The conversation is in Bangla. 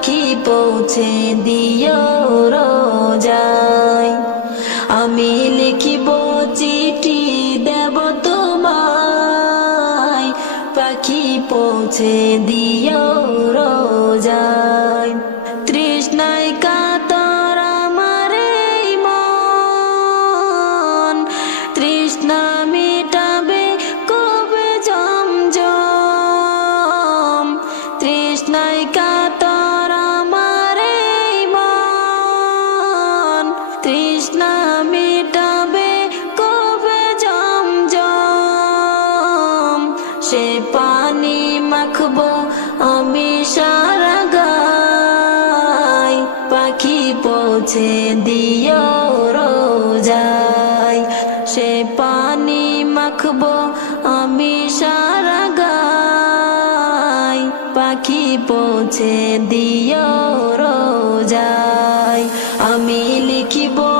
পাখি পৌঁছে দিও রোজায়। আমি লিখিব চিঠি দেব তোমায়। পাখি পৌঁছে দিও রোজায়। তৃষ্ণায় কাতর আমার মন। তৃষ্ণা মিটাবে কবে জমজম। তৃষ্ণায় কবে জমজম? সে পানি পাখি পৌঁছে দিও রোজায়। সে পানি মাখবো আমি পৌঁছে দিও রোজায়। আমি লিখিব